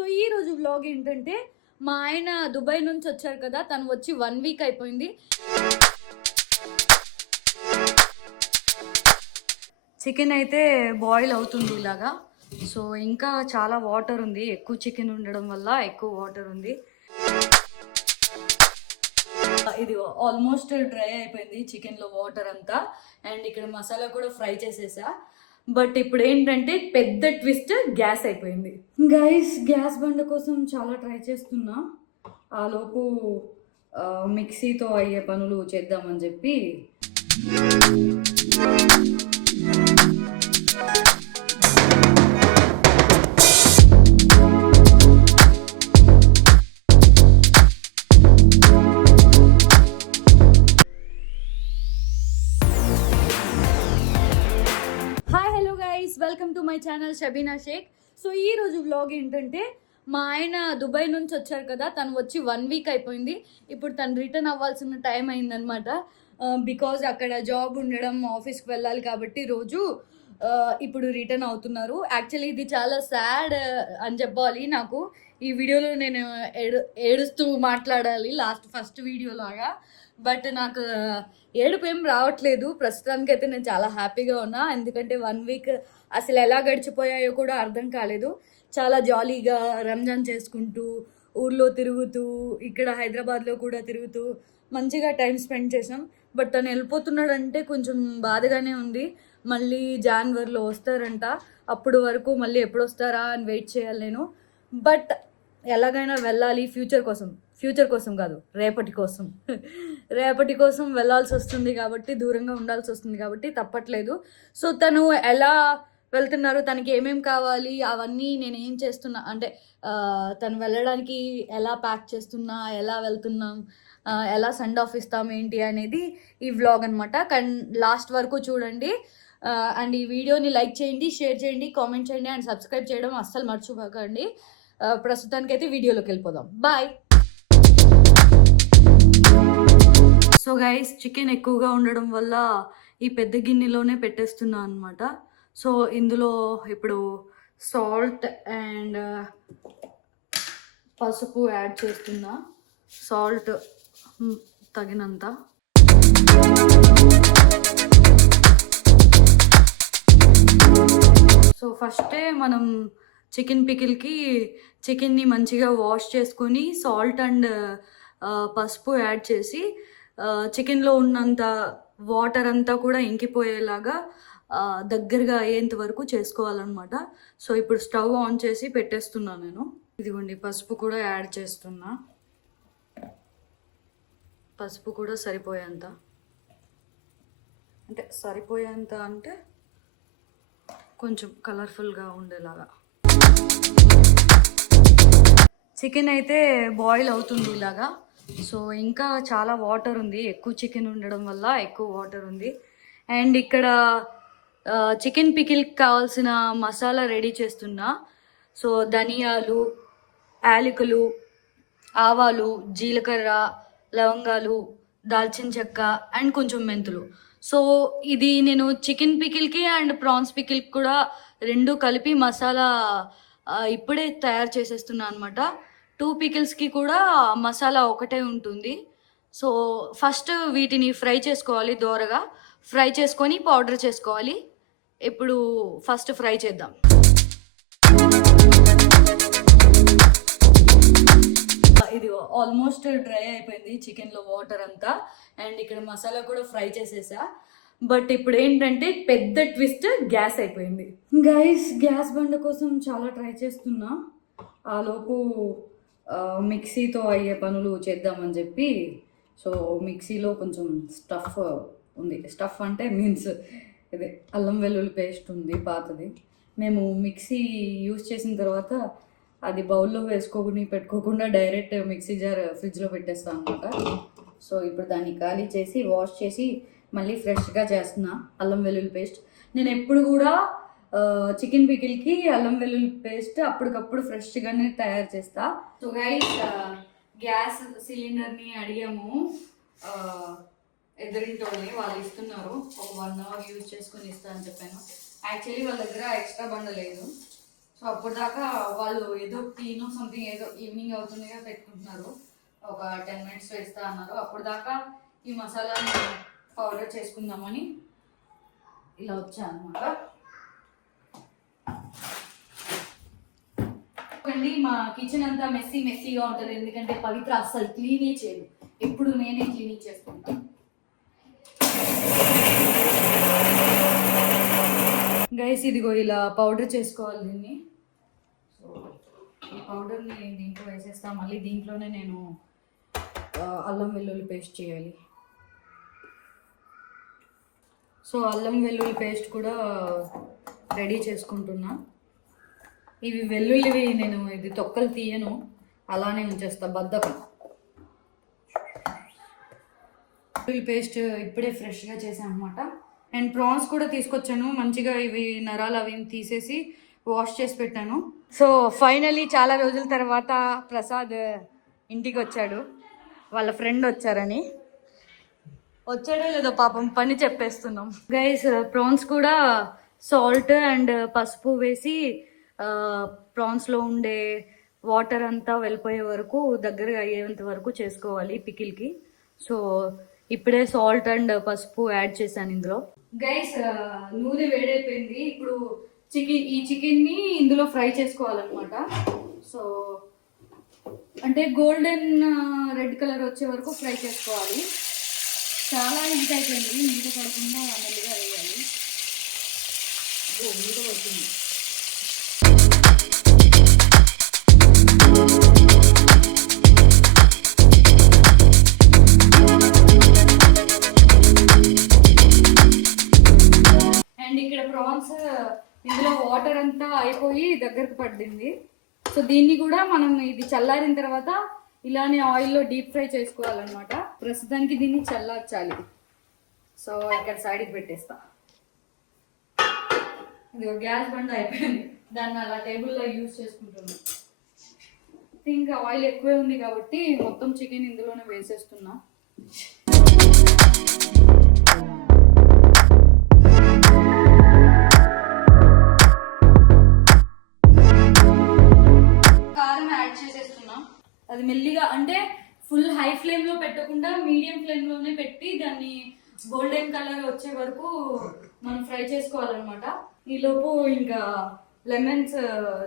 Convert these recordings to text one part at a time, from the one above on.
So ఈ రోజు vlog ఏంటంటే మా ఆయన దుబాయ్ నుంచి వచ్చారు కదా, తను వచ్చి 1 వీక్ అయిపోయింది. చికెన్ అయితే బాయిల్ అవుతుంది ఇలాగా. సో ఇంకా చాలా వాటర్ ఉంది, ఎక్కువ చికెన్ ఉండడం వల్ల ఎక్కువ వాటర్ ఉంది. ఇది ఆల్మోస్ట్ డ్రై అయిపోయింది చికెన్లో వాటర్ అంతా. అండ్ ఇక్కడ మసాలా కూడా ఫ్రై చేసేసా. బట్ ఇప్పుడు ఏంటంటే పెద్ద ట్విస్ట్, గ్యాస్ అయిపోయింది గైస్. గ్యాస్ బండ కోసం చాలా ట్రై చేస్తున్నా, ఆ లోపు మిక్సీతో అయ్యే పనులు చేద్దామని చెప్పి. Welcome to my channel Shabina Shaikh. So ఈ రోజు వ్లాగ్ ఏంటంటే మా ఆయన దుబాయ్ నుంచి వచ్చారు కదా, తను వచ్చి 1 వీక్ అయిపోయింది. ఇప్పుడు తను రిటర్న్ అవ్వాల్సిన టైం అయిందనమాట. బికాజ్ అక్కడ జాబ్ ఉండడం, ఆఫీస్కి వెళ్ళాలి కాబట్టి రోజు ఇప్పుడు రిటర్న్ అవుతున్నారు. యాక్చువల్లీ ఇది చాలా సాడ్ అని చెప్పాలి. నాకు ఈ వీడియోలో నేను ఏడుస్తూ మాట్లాడాలి ఫస్ట్ వీడియో లాగా. బట్ నాకు ఏడుపు ఏం రావట్లేదు ప్రస్తుతానికి. అయితే నేను చాలా హ్యాపీగా ఉన్నా, ఎందుకంటే 1 వీక్ అసలు ఎలా గడిచిపోయాయో కూడా అర్థం కాలేదు. చాలా జాలీగా రంజాన్ చేసుకుంటూ, ఊర్లో తిరుగుతూ, ఇక్కడ హైదరాబాద్లో కూడా తిరుగుతూ మంచిగా టైం స్పెండ్ చేసాం. బట్ తను వెళ్ళిపోతున్నాడంటే కొంచెం బాధగానే ఉంది. మళ్ళీ జనవరిలో వస్తారంట, అప్పుడు వరకు మళ్ళీ ఎప్పుడు వస్తారా అని వెయిట్ చేయాలి నేను. బట్ ఎలాగైనా వెళ్ళాలి, ఫ్యూచర్ కోసం కాదు, రేపటి కోసం వెళ్ళాల్సి వస్తుంది కాబట్టి, దూరంగా ఉండాల్సి వస్తుంది కాబట్టి తప్పట్లేదు. సో తను ఎలా వెళ్తున్నారు, తనకి ఏమేమి కావాలి అవన్నీ నేను ఏం చేస్తున్నా అంటే తను వెళ్ళడానికి ఎలా ప్యాక్ చేస్తున్నా, ఎలా వెళ్తున్నాం, ఎలా సెండ్ ఆఫ్ ఇస్తాం ఏంటి అనేది ఈ వ్లాగ్ అనమాట. లాస్ట్ వరకు చూడండి. అండ్ ఈ వీడియోని లైక్ చేయండి, షేర్ చేయండి, కామెంట్ చేయండి అండ్ సబ్స్క్రైబ్ చేయడం అస్సలు మర్చిపోకండి. ప్రస్తుతానికైతే వీడియోలోకి వెళ్ళిపోదాం. బాయ్. సో గైస్, చికెన్ ఎక్కువగా ఉండడం వల్ల ఈ పెద్ద గిన్నెలోనే పెట్టేస్తున్నా అనమాట. సో ఇందులో ఇప్పుడు సాల్ట్ అండ్ పసుపు యాడ్ చేస్తున్నా. సాల్ట్ తగినంత. సో ఫస్టే మనం చికెన్ పికిల్కి చికెన్ని మంచిగా వాష్ చేసుకొని సాల్ట్ అండ్ పసుపు యాడ్ చేసి చికెన్లో ఉన్నంత వాటర్ అంతా కూడా ఇంకిపోయేలాగా దగ్గరగా అయ్యేంత వరకు చేసుకోవాలన్నమాట. సో ఇప్పుడు స్టవ్ ఆన్ చేసి పెట్టేస్తున్నాను నేను. ఇదిగోండి, పసుపు కూడా యాడ్ చేస్తున్నా. పసుపు కూడా సరిపోయేంత అంటే కొంచెం కలర్ఫుల్గా ఉండేలాగా. చికెన్ అయితే బాయిల్ అవుతుంది ఇలాగా. సో ఇంకా చాలా వాటర్ ఉంది, ఎక్కువ చికెన్ ఉండడం వల్ల ఎక్కువ వాటర్ ఉంది. అండ్ ఇక్కడ చికెన్ పికిల్కి కావాల్సిన మసాలా రెడీ చేస్తున్నా. సో ధనియాలు, యాలకులు, ఆవాలు, జీలకర్ర, లవంగాలు, దాల్చిన చెక్క అండ్ కొంచెం మెంతులు. సో ఇది నేను చికెన్ పికిల్కి అండ్ ప్రాన్స్ పికిల్కి కూడా రెండు కలిపి మసాలా ఇప్పుడే తయారు చేసేస్తున్నా అనమాట. 2 పికిల్స్కి కూడా మసాలా ఒకటే ఉంటుంది. సో ఫస్ట్ వీటిని ఫ్రై చేసుకోవాలి, దోరగా ఫ్రై చేసుకొని పౌడర్ చేసుకోవాలి. ఇప్పుడు ఫస్ట్ ఫ్రై చేద్దాం. ఇది ఆల్మోస్ట్ డ్రై అయిపోయింది చికెన్లో వాటర్ అంతా. అండ్ ఇక్కడ మసాలా కూడా ఫ్రై చేసేసా. బట్ ఇప్పుడు ఏంటంటే పెద్ద ట్విస్ట్, గ్యాస్ అయిపోయింది గైస్. గ్యాస్ బండ కోసం చాలా ట్రై చేస్తున్నా, ఆ లోపు మిక్సీతో అయ్యే పనులు చేద్దామని చెప్పి. సో మిక్సీలో కొంచెం స్టఫ్ ఉంది. స్టఫ్ అంటే మీన్స్ ఇది అల్లం వెల్లుల్లి పేస్ట్ ఉంది, పాతది. మేము మిక్సీ యూజ్ చేసిన తర్వాత అది బౌల్లో పెట్టుకోకుండా డైరెక్ట్ మిక్సీ జార్ ఫ్రిడ్జ్లో పెట్టేస్తాను అనమాట. సో ఇప్పుడు దాన్ని ఖాళీ చేసి వాష్ చేసి మళ్ళీ ఫ్రెష్గా చేస్తున్నా అల్లం వెల్లుల్లి పేస్ట్. నేను ఎప్పుడు కూడా చికెన్ పికిల్కి అల్లం వెల్లుల్లి పేస్ట్ అప్పటికప్పుడు ఫ్రెష్గానే తయారు చేస్తా. సో గైస్, గ్యాస్ సిలిండర్ని అడిగాము ఎదురింటోని, వాళ్ళు ఇస్తున్నారు. ఒక 1 అవర్ యూజ్ చేసుకొని ఇస్తా అని చెప్పాను. యాక్చువల్లీ వాళ్ళ దగ్గర ఎక్స్ట్రా బండ లేదు, సో అప్పుడు దాకా వాళ్ళు ఏదో టీనో సంథింగ్ ఏదో ఈవినింగ్ అవుతుందిగా పెట్టుకుంటున్నారు. ఒక 10 minutes వేస్తా అన్నారు. అప్పుడు దాకా ఈ మసాలాని పౌడర్ చేసుకుందామని ఇలా వచ్చా అనమాట. మా కిచెన్ అంతా మెస్సీగా ఉంటుంది, ఎందుకంటే పవిత్ర అస్సలు క్లీనే చేయదు, ఎప్పుడు నేనే క్లీనింగ్ చేసుకుంటాను. గైస్ ఇదిగో ఇలా పౌడర్ చేసుకోవాలి దీన్ని. సో ఈ పౌడర్ని దీంట్లో వేసేస్తా. మళ్ళీ దీంట్లోనే నేను అల్లం వెల్లుల్లి పేస్ట్ చేయాలి. సో అల్లం వెల్లుల్లి పేస్ట్ కూడా రెడీ చేసుకుంటున్నా. ఇవి వెల్లుల్లివి నేను ఇది తొక్కలు తీయను, అలానే ఉంచేస్తా, బద్ధకం. వెల్లుల్లి పేస్ట్ ఇప్పుడే ఫ్రెష్గా చేశాను అనమాట. అండ్ ప్రాన్స్ కూడా తీసుకొచ్చాను, మంచిగా ఇవి నరాలు అవి తీసేసి వాష్ చేసి పెట్టాను. సో ఫైనలీ చాలా రోజుల తర్వాత ప్రసాద్ ఇంటికి వచ్చాడు, వాళ్ళ ఫ్రెండ్ వచ్చారని. వచ్చాడో లేదో పాపం పని చెప్పేస్తున్నాం. గైస్ ప్రాన్స్ కూడా సాల్ట్ అండ్ పసుపు వేసి ప్రాన్స్లో ఉండే వాటర్ అంతా వెళ్ళిపోయే వరకు, దగ్గరగా అయ్యేంత వరకు చేసుకోవాలి పికిల్కి. సో ఇప్పుడే సాల్ట్ అండ్ పసుపు యాడ్ చేశాను ఇందులో. గైస్ నూనె వేడైపోయింది. ఇప్పుడు ఈ చికెన్ని ఇందులో ఫ్రై చేసుకోవాలన్నమాట. సో అంటే గోల్డెన్ రెడ్ కలర్ వచ్చే వరకు ఫ్రై చేసుకోవాలి. చాలా హీట్ అయిపోయింది, మీద పడకుండా మెల్లిగా వేయాలి. మీద పడుతుంది. ప్రాన్స్ ఇందులో వాటర్ అంతా అయిపోయి దగ్గరకు పడింది. సో దీన్ని కూడా మనం ఇది చల్లారిన తర్వాత ఇలానే ఆయిల్లో డీప్ ఫ్రై చేసుకోవాలన్నమాట. ప్రస్తుతానికి దీన్ని చల్లార్చాలి. సో ఇక్కడ సైడ్కి పెట్టేస్తా. ఇది గ్యాస్ బండ్ అయిపోయింది, దాన్ని అలా టేబుల్లో యూజ్ చేసుకుంటున్నాను. ఇంకా ఆయిల్ ఎక్కువే ఉంది కాబట్టి మొత్తం చికెన్ ఇందులోనే వేసేస్తున్నా. అది మెల్లిగా అంటే ఫుల్ హై ఫ్లేమ్లో పెట్టకుండా మీడియం ఫ్లేమ్లోనే పెట్టి దాన్ని గోల్డెన్ కలర్ వచ్చే వరకు మనం ఫ్రై చేసుకోవాలన్నమాట. ఈలోపు ఇంకా లెమన్స్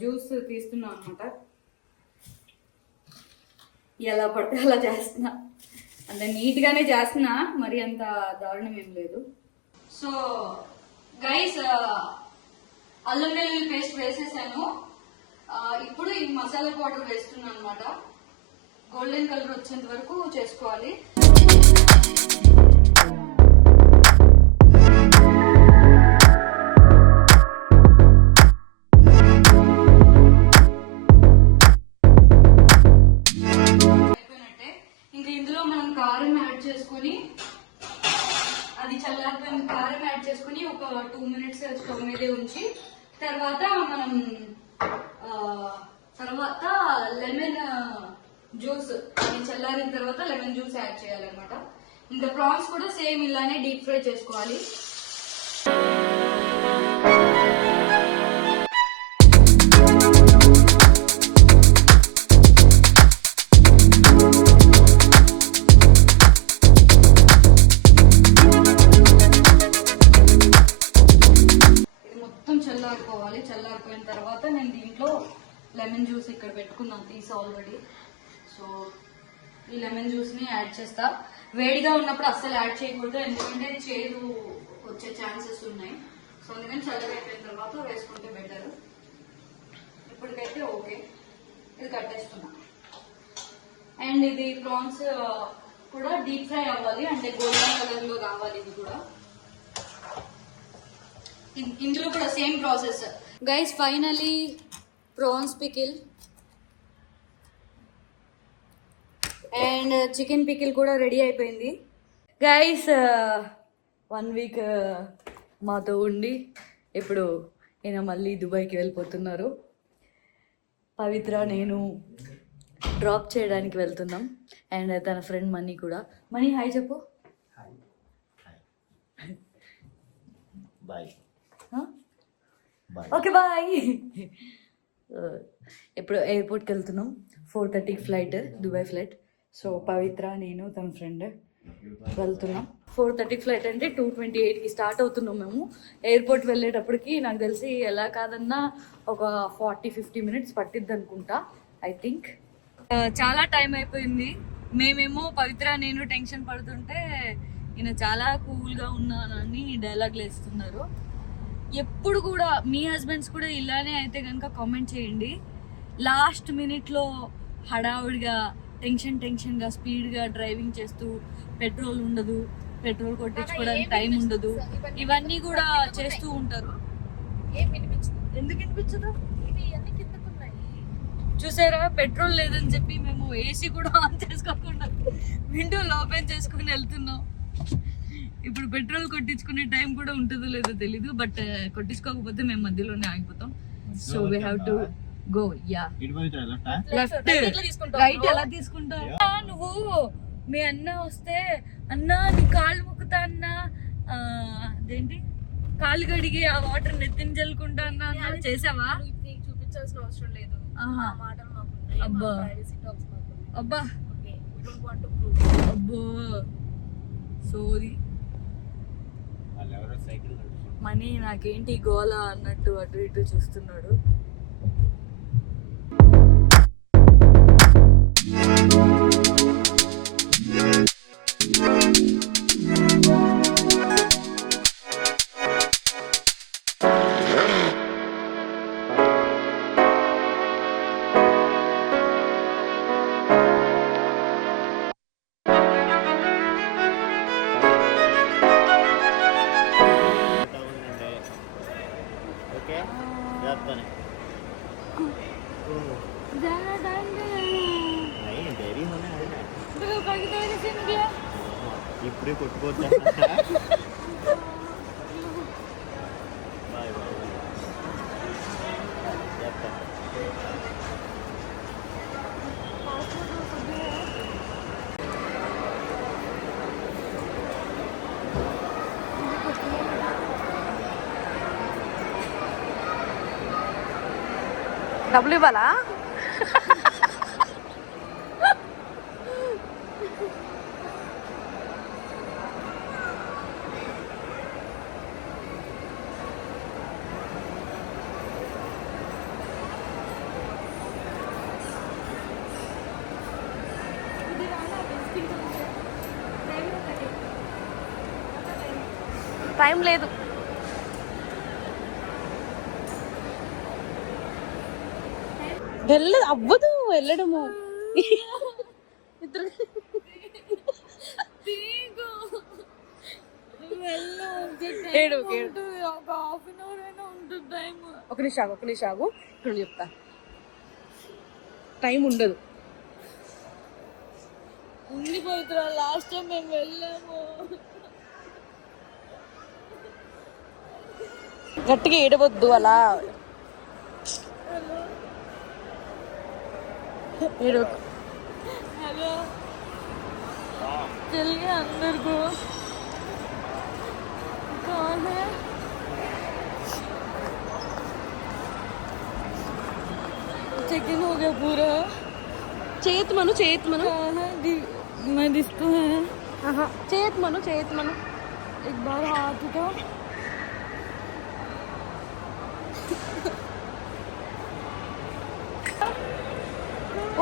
జ్యూస్ తీస్తున్నాం అనమాట. ఎలా పడితే అలా చేస్తున్నా, అంటే నీట్గానే చేస్తున్నా, మరి అంత దారుణం ఏం లేదు. సో గైస్ అల్లం వెల్లుల్లి పేస్ట్ వేసేసాను. ఇప్పుడు ఈ మసాలా పౌడర్ వేస్తున్నాను అనమాట. గోల్డెన్ కలర్ వచ్చేంత వరకు చేసుకోవాలి. అయిపోయినట్టే. ఇంకా ఇందులో మనం కారం యాడ్ చేసుకొని, అది చల్లారిపోయిన కారం యాడ్ చేసుకొని ఒక 2 minutes స్టవ్ మీదే ఉంచి తర్వాత లెమన్ జ్యూస్, అది చల్లారిన తర్వాత లెమన్ జ్యూస్ యాడ్ చేయాలన్నమాట. ఇంకా ప్రాన్స్ కూడా సేమ్ ఇలానే డీప్ ఫ్రై చేసుకోవాలి. ఇది మొత్తం చల్లారిపోవాలి. చల్లారిపోయిన తర్వాత నేను దీంట్లో లెమన్ జ్యూస్ ఇక్కడ పెట్టుకున్నాను తీసి ఆల్రెడీ. సో ఈ లెమన్ జ్యూస్ని యాడ్ చేస్తా. వేడిగా ఉన్నప్పుడు అస్సలు యాడ్ చేయకూడదు, ఎందుకంటే చేదు వచ్చే ఛాన్సెస్ ఉన్నాయి. సో అందుకని చల్లగా అయిపోయిన తర్వాత వేసుకుంటే బెటర్. ఇప్పటికైతే ఓకే, ఇది కట్టేస్తున్నా. అండ్ ఇది ప్రాన్స్ కూడా డీప్ ఫ్రై అవ్వాలి, అంటే గోల్డెన్ కలర్లో రావాలి. ఇది కూడా ఇందులో కూడా same process. Guys finally prawns pickle and chicken pickle కూడా రెడీ అయిపోయింది. గైస్ 1 week మాతో ఉండి ఇప్పుడు ఈయన మళ్ళీ దుబాయ్కి వెళ్ళిపోతున్నారు. పవిత్ర నేను డ్రాప్ చేయడానికి వెళ్తున్నాం. అండ్ తన ఫ్రెండ్ మనీ కూడా. మనీ హాయ్ చెప్పు. బాయ్. Okay bye. ఇప్పుడు ఎయిర్పోర్ట్కి వెళ్తున్నాం. 4:30 flight, Dubai flight. So Pavitra, నేను, తన ఫ్రెండ్ వెళ్తున్నాం. 4:30 ఫ్లైట్ అంటే 2:28కి స్టార్ట్ అవుతున్నాం మేము. ఎయిర్పోర్ట్ వెళ్ళేటప్పటికి నాకు తెలిసి ఎలా కాదన్నా ఒక 40-50 మినిట్స్ పట్టిద్ది అనుకుంటా, ఐ థింక్. చాలా టైం అయిపోయింది. మేమేమో పవిత్ర, నేను టెన్షన్ పడుతుంటే ఈయన చాలా కూల్గా ఉన్నానని డైలాగ్లు వేస్తున్నారు. ఎప్పుడు కూడా మీ హస్బెండ్స్ కూడా ఇలానే అయితే కనుక కామెంట్ చేయండి. లాస్ట్ మినిట్లో హడావుడిగా టెన్షన్గా స్పీడ్గా డ్రైవింగ్ చేస్తూ పెట్రోల్ ఉండదు, పెట్రోల్ కొట్టించుకోవడానికి టైం ఉండదు, ఇవన్నీ కూడా చేస్తూ ఉంటారు. ఎందుకు వినిపించదు? చూసారా, పెట్రోల్ లేదని చెప్పి మేము ఏసీ కూడా ఆన్ చేసుకోకుండా విండోలు ఓపెన్ చేసుకుని వెళ్తున్నాం. ఇప్పుడు పెట్రోల్ కొట్టించుకునే టైం కూడా ఉంటుందో లేదో తెలీదు, బట్ కొట్టించుకోకపోతే మేము మధ్యలోనే ఆగిపోతాం. So we have to go. Yeah, left right ఎలా తీసుకుంటావు? నువ్వు మీ అన్న వస్తే అన్నా నీ కాళ్ళు మొక్కుతా అన్నా, అదేంటి కాళ్ళు కడిగి ఆ వాటర్ నెత్తిన జల్లుకుంటా అన్నా, చేసావా? చూపించాల్సిన అవసరం లేదు. అబ్బా అబ్బా అబ్బో, సోరీ మనీ, నాకేంటి గోల అన్నట్టు అటు ఇటు చూస్తున్నాడు. ఇప్పుడే కొట్టుకోవద్దా? డబ్బులు ఇవ్వాలా? టైం లేదు. అవ్వదు వెళ్ళడము. ఒక నిమిషం ఆగు, ఇప్పుడు చెప్తా. టైం ఉండదు. ఉండిపోతున్నా, లాస్ట్ టైం మేము వెళ్ళాము. గట్టిగా ఏడవద్దు అలా. हेलो चलिए अंदर को। कौन है? चेक इन हो गया पूरा। चेत मनु मैं दिसतो है। चेत मनु एक बार हाथ उठा।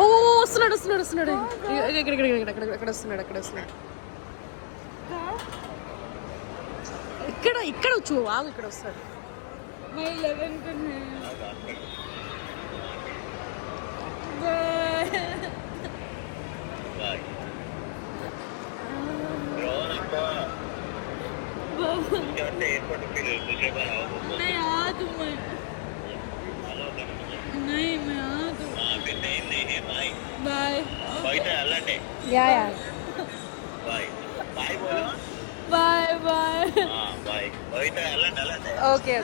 ఓ వస్తున్నాడు ఇక్కడ వస్తున్నాడు. ఇక్కడ వచ్చు ఆగు, ఇక్కడ వస్తాడు. बाय बाय ओके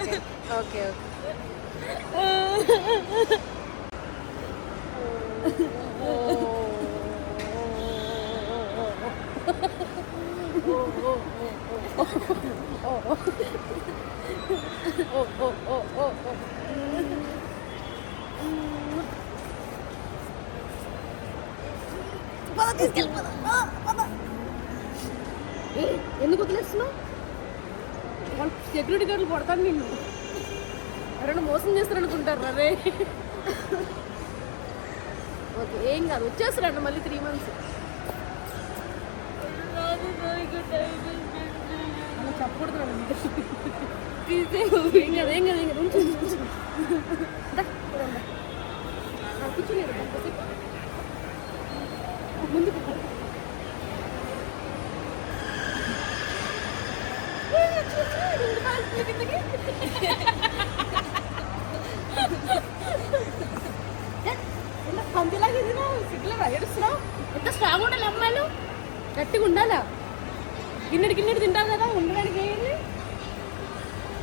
ఎందుకు వదిలేస్తున్నావు? వాళ్ళు సెక్యూరిటీ గార్డులు కొడతాను నిన్ను. ఎవరైనా మోసం చేస్తారు అనుకుంటారు రే. ఓకే ఏం కాదు, వచ్చేస్తారండి మళ్ళీ 3 months. చెప్పకూడదు ఏం కాదు ఏం కాదు ఏం కాదు ఉంచు కూర్చోలేదు ముందుకు పంపిలాగా సిగ్గులా ఏడుస్తున్నావు. ఎంత స్ట్రాంగ్ ఉండాలి అమ్మాయిలు, గట్టిగా ఉండాలా. గిన్నెడు తింటారు కదా